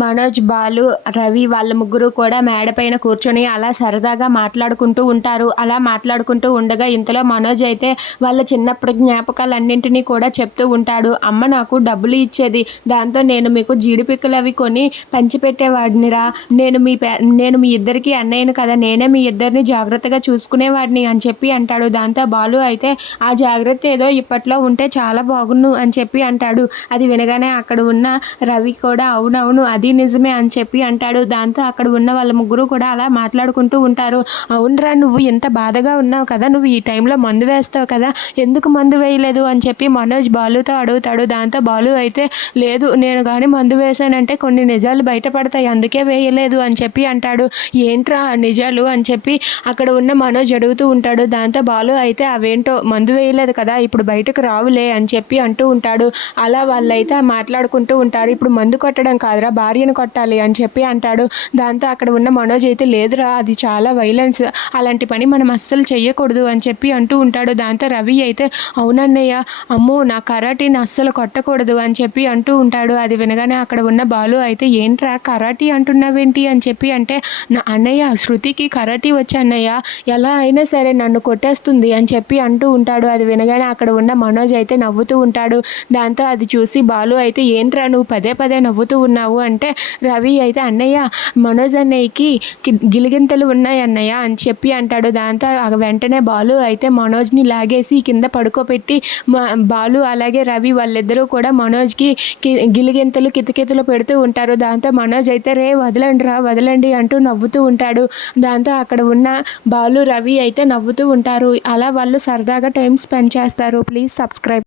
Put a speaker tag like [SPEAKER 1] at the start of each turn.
[SPEAKER 1] మనోజ్ బాలు రవి వాళ్ళ ముగ్గురు కూడా మేడ పైన కూర్చొని అలా సరదాగా మాట్లాడుకుంటూ ఉంటారు. అలా మాట్లాడుకుంటూ ఉండగా ఇంతలో మనోజ్ అయితే వాళ్ళ చిన్నప్పటి జ్ఞాపకాలన్నింటినీ కూడా చెప్తూ ఉంటాడు. అమ్మ నాకు డబ్బులు ఇచ్చేది. దాంతో నేను మీకు జీడిపిక్కలు అవి కొని పంచిపెట్టేవాడినిరా. నేను మీ పే నేను మీ ఇద్దరికి అన్నయ్యను కదా. నేనే మీ ఇద్దరిని జాగ్రత్తగా చూసుకునేవాడిని అని చెప్పి అంటాడు. దాంతో బాలు అయితే ఆ జాగ్రత్త ఏదో ఇప్పట్లో ఉంటే చాలా బాగున్ను అని చెప్పి అంటాడు. అది వినగానే అక్కడ ఉన్న రవి కూడా అవునవును అది నిజమే అని చెప్పి అంటాడు. దాంతో అక్కడ ఉన్న వాళ్ళ ముగ్గురు కూడా అలా మాట్లాడుకుంటూ ఉంటారు. అవునరా నువ్వు ఎంత బాధగా ఉన్నావు కదా నువ్వు ఈ టైంలో మందు వేస్తావు కదా ఎందుకు మందు వేయలేదు అని చెప్పి మనోజ్ బాలుతో అడుగుతాడు. దాంతో బాలు అయితే లేదు నేను కానీ మందు వేసానంటే కొన్ని నిజాలు బయటపడతాయి అందుకే వేయలేదు అని చెప్పి అంటాడు. ఏంట్రా నిజాలు అని చెప్పి అక్కడ ఉన్న మనోజ్ అడుగుతూ ఉంటాడు. దాంతో బాలు అయితే అవేంటో మందు వేయలేదు కదా ఇప్పుడు బయటకు రావులే అని చెప్పి అంటూ ఉంటాడు. అలా వాళ్ళైతే మాట్లాడుకుంటూ ఉంటారు. ఇప్పుడు మందు కొట్టడం కాదురా భార్యను కొట్టాలి అని చెప్పి అంటాడు. దాంతో అక్కడ ఉన్న మనోజ్ అయితే లేదురా అది చాలా వైలెన్స్ అలాంటి పని మనం అస్సలు చేయకూడదు అని చెప్పి అంటూ ఉంటాడు. దాంతో రవి అయితే అవునన్నయ్య అమ్మో నా కరాటీని అస్సలు కొట్టకూడదు అని చెప్పి అంటూ ఉంటాడు. అది వినగానే అక్కడ ఉన్న బాలు అయితే ఏంట్రా కరాటీ అంటున్నావేంటి? అని చెప్పి అంటే నా అన్నయ్య శృతికి కరాటీ వచ్చి అన్నయ్య? ఎలా అయినా సరే నన్ను కొట్టేస్తుంది అని చెప్పి అంటూ ఉంటాడు. అది వినగానే అక్కడ ఉన్న మనోజ్ అయితే నవ్వుతూ ఉంటాడు. దాంతో అది చూసి బాలు అయితే ఏంట్రా నువ్వు పదే పదే నవ్వుతూ ఉన్నావు అని అంటే రవి అయితే అన్నయ్య మనోజ్ అన్నయ్యకి కి- గిలిగింతలు ఉన్నాయి అన్నయ్య అని చెప్పి అంటాడు. దాంతో ఆ వెంటనే బాలు అయితే మనోజ్ని లాగేసి కింద పడుకోబెట్టి బాలు అలాగే రవి వాళ్ళిద్దరూ కూడా మనోజ్కి కి- గిలిగింతలు కితకితలు పెడుతూ ఉంటారు. దాంతో మనోజ్ అయితే రే వదలండి రా వదలండి అంటూ నవ్వుతూ ఉంటాడు. దాంతో అక్కడ ఉన్న బాలు రవి అయితే నవ్వుతూ ఉంటారు. అలా వాళ్ళు సరదాగా టైం స్పెండ్ చేస్తారు. Please subscribe